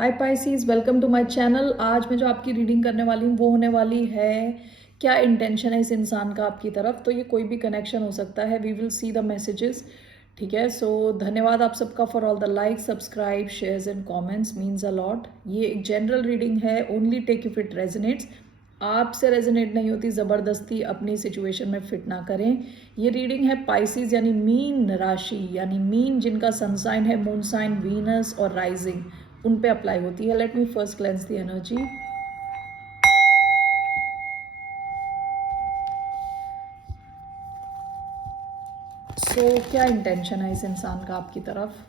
Hi Pisces, welcome to my channel. आज मैं जो आपकी रीडिंग करने वाली हूँ वो होने वाली है क्या इंटेंशन है इस इंसान का आपकी तरफ। तो ये कोई भी कनेक्शन हो सकता है। We will see the messages. ठीक है, सो धन्यवाद आप सबका for all the like, subscribe, shares and comments, means a lot. ये एक जनरल रीडिंग है, only take if it resonates. आपसे रेजोनेट नहीं होती, ज़बरदस्ती अपनी सिचुएशन में फिट ना करें। ये रीडिंग है पाइसीज यानी मीन राशि, यानी मीन जिनका सन साइन है, मून साइन, वीनस और राइजिंग, उन पे अप्लाई होती है। Let me first cleanse the energy. So क्या इंटेंशन है इस इंसान का आपकी तरफ?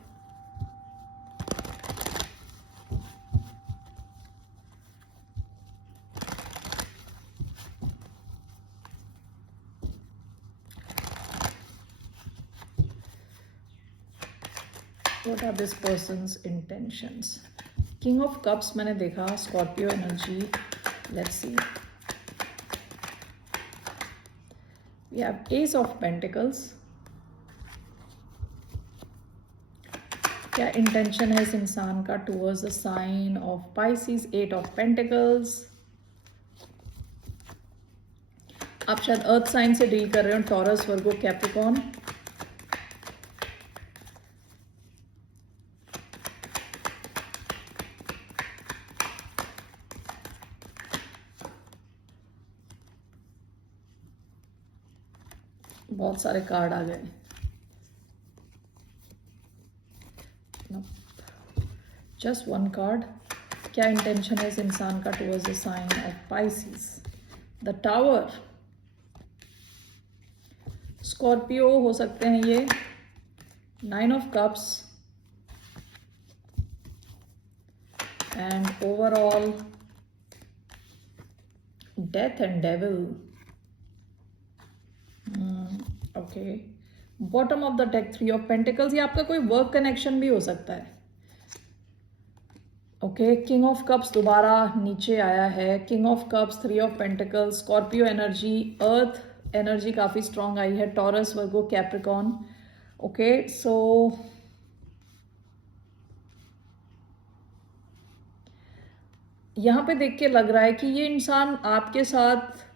What are this person's intentions? King of cups मैंने देखा, Scorpio energy. Let's see, we have ace of pentacles. क्या इंटेंशन है इस इंसान का towards the sign of Pisces? Eight of pentacles. आप शायद अर्थ साइन से डील कर रहे हो, टॉरस, वर्गो, कैप्रिकॉर्न। बहुत सारे कार्ड आ गए। Just one card. क्या इंटेंशन है इस इंसान का towards the sign of Pisces? The tower. Scorpio हो सकते हैं ये। Nine of cups and overall death and devil. Okay, bottom of the deck three of pentacles. ये आपका कोई वर्क कनेक्शन भी हो सकता है। ओके, किंग ऑफ कप्स दोबारा नीचे आया है। King of cups, three of pentacles, Scorpio energy, earth energy काफ़ी स्ट्रांग आई है, टॉरस, वर्गो, कैप्रिकॉर्न। ओके, सो यहाँ पे देख के लग रहा है कि ये इंसान आपके साथ,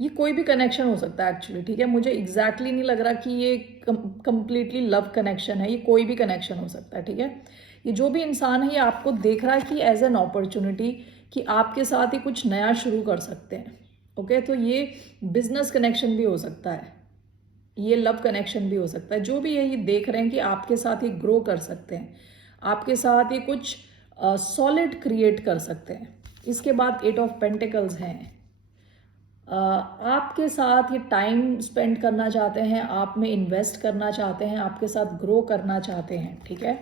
ये कोई भी कनेक्शन हो सकता है एक्चुअली। ठीक है, मुझे एग्जैक्टली नहीं लग रहा कि ये कंप्लीटली लव कनेक्शन है। ये कोई भी कनेक्शन हो सकता है। ठीक है, ये जो भी इंसान है ये आपको देख रहा है कि एज एन अपॉर्चुनिटी कि आपके साथ ही कुछ नया शुरू कर सकते हैं। ओके, तो ये बिजनेस कनेक्शन भी हो सकता है, ये लव कनेक्शन भी हो सकता है। जो भी है ये देख रहे हैं कि आपके साथ ही ग्रो कर सकते हैं, आपके साथ ही कुछ सॉलिड क्रिएट कर सकते हैं। इसके बाद एट ऑफ पेंटिकल्स हैं। आपके साथ ये टाइम स्पेंड करना चाहते हैं, आप में इन्वेस्ट करना चाहते हैं, आपके साथ ग्रो करना चाहते हैं। ठीक है,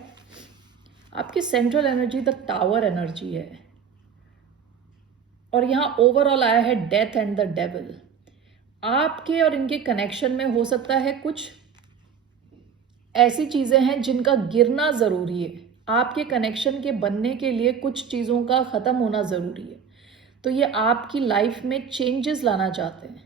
आपकी central energy the tower energy है और यहाँ ओवरऑल आया है डेथ एंड द डेविल। आपके और इनके कनेक्शन में हो सकता है कुछ ऐसी चीजें हैं जिनका गिरना जरूरी है। आपके कनेक्शन के बनने के लिए कुछ चीजों का खत्म होना जरूरी है। तो ये आपकी लाइफ में चेंजेस लाना चाहते हैं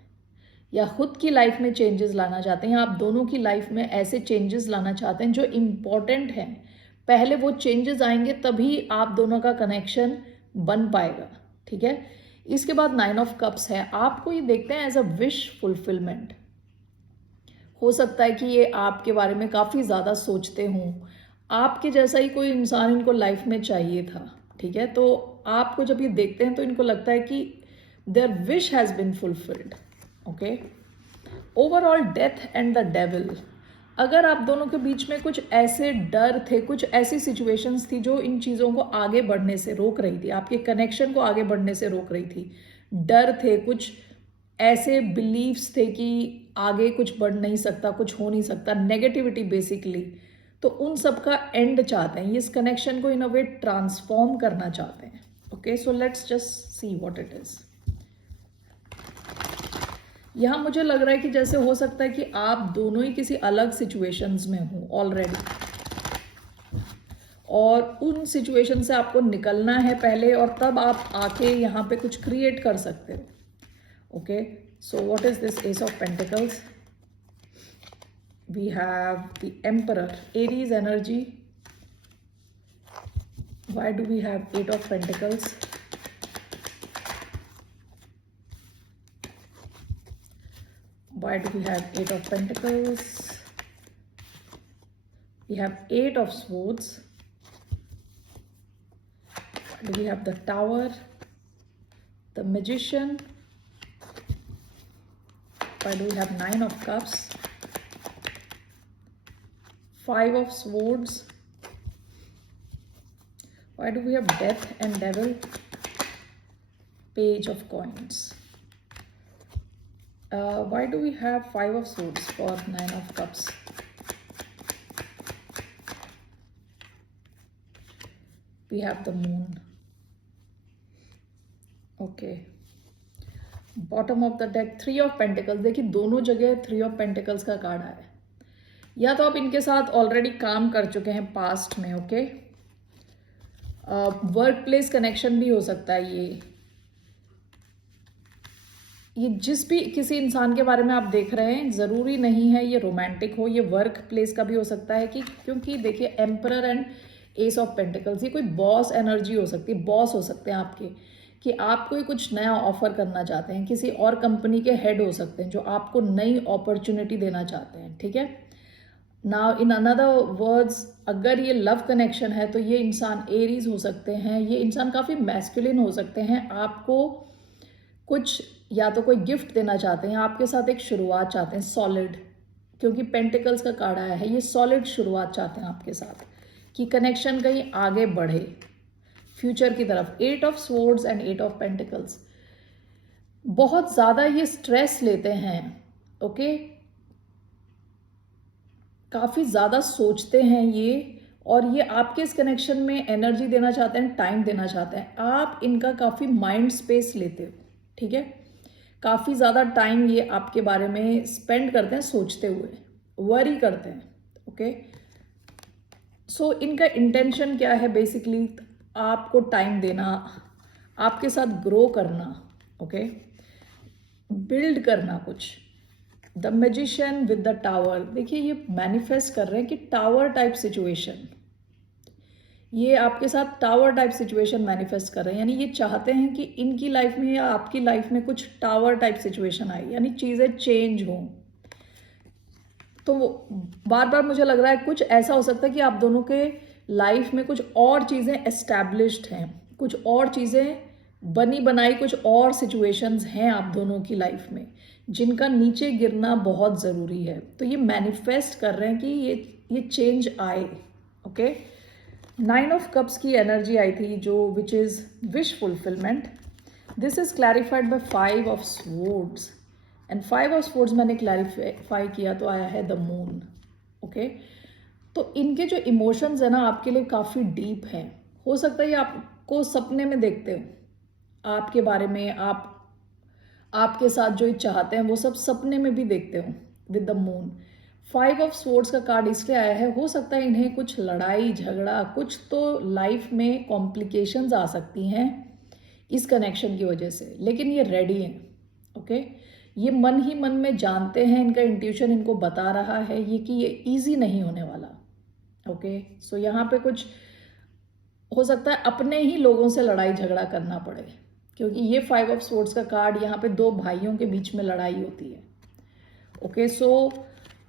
या खुद की लाइफ में चेंजेस लाना चाहते हैं, आप दोनों की लाइफ में ऐसे चेंजेस लाना चाहते हैं जो इम्पोर्टेंट हैं। पहले वो चेंजेस आएंगे तभी आप दोनों का कनेक्शन बन पाएगा। ठीक है, इसके बाद नाइन ऑफ कप्स है। आपको ये देखते हैं एज अ विश फुलफिलमेंट। हो सकता है कि ये आपके बारे में काफ़ी ज़्यादा सोचते हों, आपके जैसा ही कोई इंसान इनको लाइफ में चाहिए था। ठीक है, तो आपको जब ये देखते हैं तो इनको लगता है कि their wish has been fulfilled. Okay, overall death and the devil. अगर आप दोनों के बीच में कुछ ऐसे डर थे, कुछ ऐसी सिचुएशंस थी जो इन चीज़ों को आगे बढ़ने से रोक रही थी, आपके कनेक्शन को आगे बढ़ने से रोक रही थी, डर थे, कुछ ऐसे बिलीव्स थे कि आगे कुछ बढ़ नहीं सकता, कुछ हो नहीं सकता, नेगेटिविटी बेसिकली, तो उन सब का एंड चाहते हैं। इस कनेक्शन को इन अ वे ट्रांसफॉर्म करना चाहते हैं। Okay, so let's just see what it is. यहाँ मुझे लग रहा है कि जैसे हो सकता है कि आप दोनों ही किसी अलग सिचुएशंस में हो ऑलरेडी और उन सिचुएशन से आपको निकलना है पहले और तब आप आके यहाँ पे कुछ क्रिएट कर सकते हो। Okay, so what is this ace of pentacles? We have the emperor, Aries energy, Why do we have Eight of Pentacles? Why do we have Eight of Pentacles? We have Eight of Swords. Why do we have the Tower? The Magician. Why do we have Nine of Cups? Five of Swords. Why do we have Death and Devil? Page of Coins. Why do we have Five of Swords for Nine of Cups? We have the Moon. Okay. Bottom of the deck three of pentacles. देखिए दोनों जगह three of pentacles का card आया है. या तो आप इनके साथ ऑलरेडी काम कर चुके हैं पास्ट में. ओके. वर्क प्लेस कनेक्शन भी हो सकता है. ये जिस भी किसी इंसान के बारे में आप देख रहे हैं, ज़रूरी नहीं है ये रोमांटिक हो, ये वर्क प्लेस का भी हो सकता है. कि क्योंकि देखिए emperor and S of pentacles, ये कोई बॉस एनर्जी हो सकती है. बॉस हो सकते हैं आपके, कि आप कोई कुछ नया ऑफर करना चाहते हैं. किसी और कंपनी के हेड हो सकते हैं जो आपको नई अपॉर्चुनिटी देना चाहते हैं. ठीक है. नाउ इन अनदर वर्ड्स, अगर ये लव कनेक्शन है तो ये इंसान एरीज हो सकते हैं. ये इंसान काफ़ी मैस्कुलिन हो सकते हैं. आपको कुछ या तो कोई गिफ्ट देना चाहते हैं, आपके साथ एक शुरुआत चाहते हैं सॉलिड, क्योंकि पेंटिकल्स का कार्ड आया है. ये सॉलिड शुरुआत चाहते हैं आपके साथ, कि कनेक्शन कहीं आगे बढ़े फ्यूचर की तरफ. Eight of swords and eight of pentacles. बहुत ज़्यादा ये स्ट्रेस लेते हैं. ओके. काफ़ी ज़्यादा सोचते हैं ये, और ये आपके इस कनेक्शन में एनर्जी देना चाहते हैं, टाइम देना चाहते हैं. आप इनका काफ़ी माइंड स्पेस लेते हो. ठीक है. काफ़ी ज़्यादा टाइम ये आपके बारे में स्पेंड करते हैं, सोचते हुए वरी करते हैं. ओके. सो इनका इंटेंशन क्या है? बेसिकली आपको टाइम देना, आपके साथ ग्रो करना. ओके. बिल्ड करना कुछ. The magician with the tower. देखिए ये मैनिफेस्ट कर रहे हैं कि टावर टाइप सिचुएशन, ये आपके साथ टावर टाइप सिचुएशन मैनिफेस्ट कर रहे हैं. यानी ये चाहते हैं कि इनकी लाइफ में या आपकी लाइफ में कुछ टावर टाइप सिचुएशन आए, यानी चीज़ें चेंज हों. तो बार बार मुझे लग रहा है कुछ ऐसा हो सकता है कि आप दोनों के लाइफ में कुछ और चीज़ें एस्टैब्लिश्ड हैं, कुछ और चीज़ें बनी बनाई, कुछ और सिचुएशंस हैं आप दोनों की लाइफ में जिनका नीचे गिरना बहुत ज़रूरी है. तो ये मैनिफेस्ट कर रहे हैं कि ये चेंज आए. ओके. नाइन ऑफ कप्स की एनर्जी आई थी, जो which is wish fulfilment. This is clarified by five of swords, and five of swords मैंने क्लैरिफाई किया तो आया है द मून. ओके. तो इनके जो इमोशंस है ना आपके लिए काफ़ी डीप हैं. हो सकता है ये आपको सपने में देखते हो, आपके बारे में, आपके साथ जो ये चाहते हैं वो सब सपने में भी देखते हो with the moon. Five of swords का कार्ड इसलिए आया है, हो सकता है इन्हें कुछ लड़ाई झगड़ा, कुछ तो लाइफ में कॉम्प्लिकेशंस आ सकती हैं इस कनेक्शन की वजह से, लेकिन ये रेडी हैं. ओके. ये मन ही मन में जानते हैं, इनका इंट्यूशन इनको बता रहा है ये कि ये ईजी नहीं होने वाला. ओके. सो यहाँ पे कुछ हो सकता है अपने ही लोगों से लड़ाई झगड़ा करना पड़े, क्योंकि ये फाइव ऑफ स्वॉर्ड्स का कार्ड यहाँ पे दो भाइयों के बीच में लड़ाई होती है. ओके. सो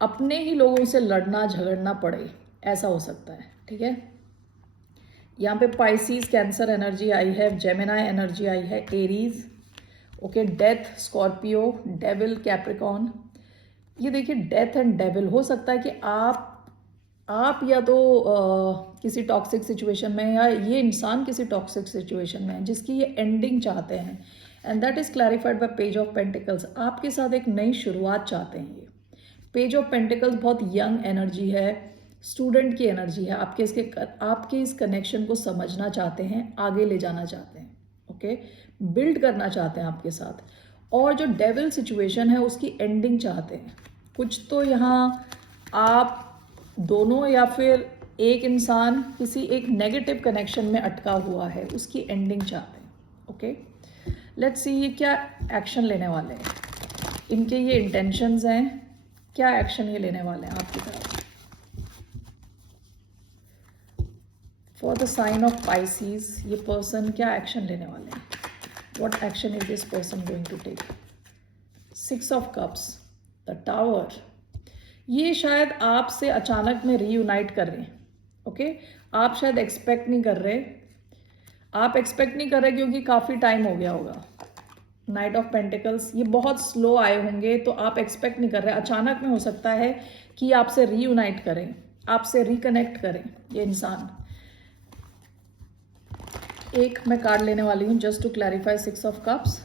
अपने ही लोगों से लड़ना झगड़ना पड़े, ऐसा हो सकता है. ठीक है. यहाँ पे पाइसिस कैंसर एनर्जी आई है, जेमिनाई एनर्जी आई है, Aries. Okay. Death Scorpio, devil Capricorn. ये देखिए डेथ एंड डेविल. हो सकता है कि आप या तो किसी टॉक्सिक सिचुएशन में, या ये इंसान किसी टॉक्सिक सिचुएशन में है जिसकी ये एंडिंग चाहते हैं, and that is clarified bye page of pentacles. आपके साथ एक नई शुरुआत चाहते हैं. ये पेज ऑफ पेंटिकल्स बहुत यंग एनर्जी है, स्टूडेंट की एनर्जी है. आपके इस कनेक्शन को समझना चाहते हैं, आगे ले जाना चाहते हैं. ओके. बिल्ड करना चाहते हैं आपके साथ, और जो डेविल सिचुएशन है उसकी एंडिंग चाहते हैं. कुछ तो यहाँ आप दोनों या फिर एक इंसान किसी एक नेगेटिव कनेक्शन में अटका हुआ है, उसकी एंडिंग चाहते हैं. ओके. लेट्स सी ये क्या एक्शन लेने वाले हैं, इनके ये इंटेंशंस हैं, क्या एक्शन ये लेने वाले हैं आपकी तरफ. For the sign of pieces ये पर्सन क्या एक्शन लेने वाले हैं? What action is this person going to take? 6 of cups, the tower. ये शायद आपसे अचानक में रीयूनाइट कर रहे हैं। ओके आप शायद एक्सपेक्ट नहीं कर रहे, क्योंकि काफ़ी टाइम हो गया होगा। नाइट ऑफ पेंटिकल्स ये बहुत स्लो आए होंगे, तो आप एक्सपेक्ट नहीं कर रहे। अचानक में हो सकता है कि आपसे रीयूनाइट करें, आपसे रिकनेक्ट करें ये इंसान। एक मैं कार्ड लेने वाली हूँ just to clarify 6 of cups.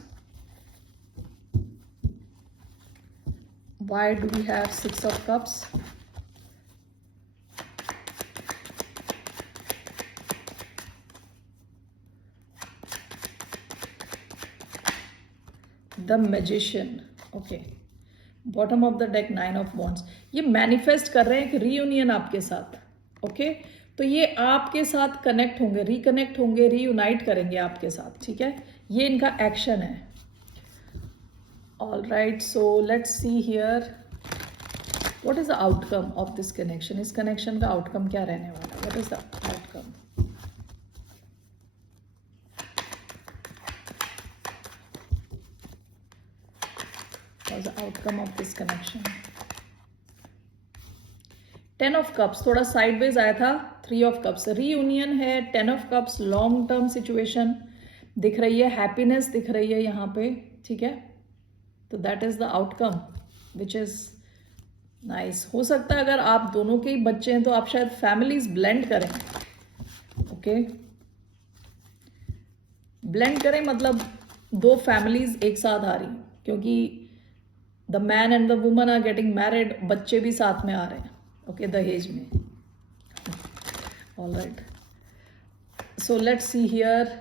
Why do we have 6 of cups? The Magician. Okay. Bottom of the deck 9 of Wands. ये मैनिफेस्ट कर रहे हैं कि रीयूनियन आपके साथ। ओके तो ये आपके साथ कनेक्ट होंगे, रिकनेक्ट होंगे, रीयूनाइट करेंगे आपके साथ। ठीक है, ये इनका एक्शन है। All right, so let's see here. What is the outcome of this connection? इस connection का outcome क्या रहने वाला है? What is the outcome? What is the outcome of this connection? 10 of cups थोड़ा sideways आया था। 3 of cups reunion है। 10 of cups long term situation दिख रही है, happiness दिख रही है यहाँ पे। ठीक है, तो that is the outcome which is nice. हो सकता है अगर आप दोनों के ही बच्चे हैं तो आप शायद फैमिलीज ब्लेंड करें। ओके ब्लेंड करें मतलब 2 फैमिलीज एक साथ आ रही, क्योंकि the man and the woman are getting married, बच्चे भी साथ में आ रहे हैं। ओके दहेज में। All right, so let's see here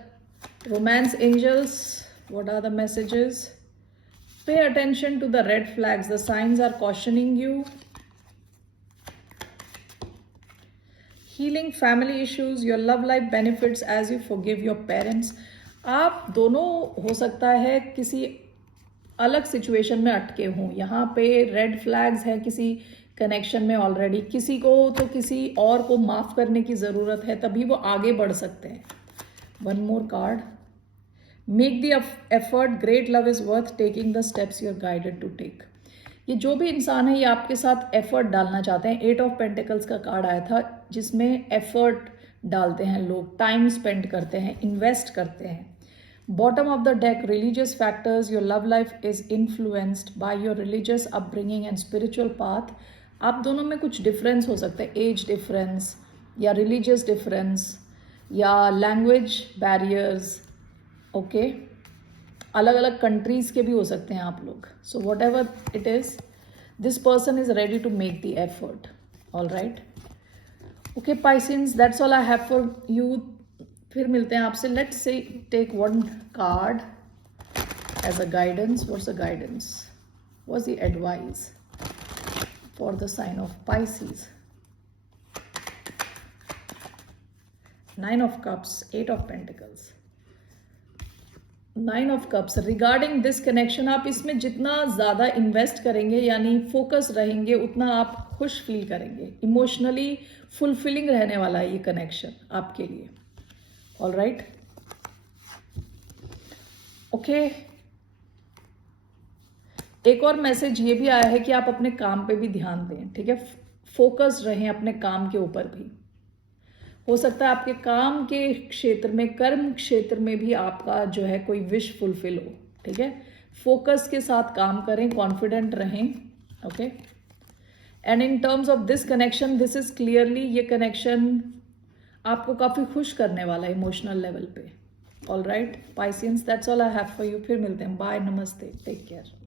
romance angels, what are the messages? Pay attention to the red flags. The signs are cautioning you. Healing family issues. Your love life benefits as you forgive your parents. आप दोनों हो सकता है किसी अलग situation में अटके हों। यहाँ पे रेड फ्लैग्स है किसी कनेक्शन में ऑलरेडी। किसी को तो किसी और को माफ़ करने की ज़रूरत है, तभी वो आगे बढ़ सकते हैं। One more card. Make the effort, great love is worth taking the steps you're guided to take. ये जो भी इंसान है ये आपके साथ एफर्ट डालना चाहते हैं। 8 ऑफ पेंटिकल्स का कार्ड आया था जिसमें एफर्ट डालते हैं लोग, टाइम स्पेंड करते हैं, इन्वेस्ट करते हैं। Bottom of the deck religious factors, your love life is influenced by your religious upbringing and spiritual path. आप दोनों में कुछ डिफरेंस हो सकता है, एज डिफरेंस या रिलीजियस डिफरेंस या लैंग्वेज बैरियर्स। ओके अलग अलग कंट्रीज के भी हो सकते हैं आप लोग। So whatever it is, this person is ready to make the effort. All right, okay Pisces, that's all I have for you. फिर मिलते हैं आपसे। Let's say take one card as a guidance. What's the guidance? What's the advice for the sign of Pisces? 9 of cups, 8 of pentacles, 9 of cups. Regarding this connection, आप इसमें जितना ज़्यादा invest करेंगे यानी फोकस रहेंगे उतना आप खुश फील करेंगे। इमोशनली फुलफिलिंग रहने वाला है ये कनेक्शन आपके लिए। All right, okay. एक और मैसेज ये भी आया है कि आप अपने काम पे भी ध्यान दें। ठीक है, फोकस रहें अपने काम के ऊपर भी। हो सकता है आपके काम के क्षेत्र में, कर्म क्षेत्र में भी आपका जो है कोई विश फुलफिल हो। ठीक है, फोकस के साथ काम करें, कॉन्फिडेंट रहें। Okay and in terms of this connection, this is clearly, ये कनेक्शन आपको काफ़ी खुश करने वाला है इमोशनल लेवल पे। All right Pisceans, that's all I have for you. फिर मिलते हैं। बाय, नमस्ते, टेक केयर।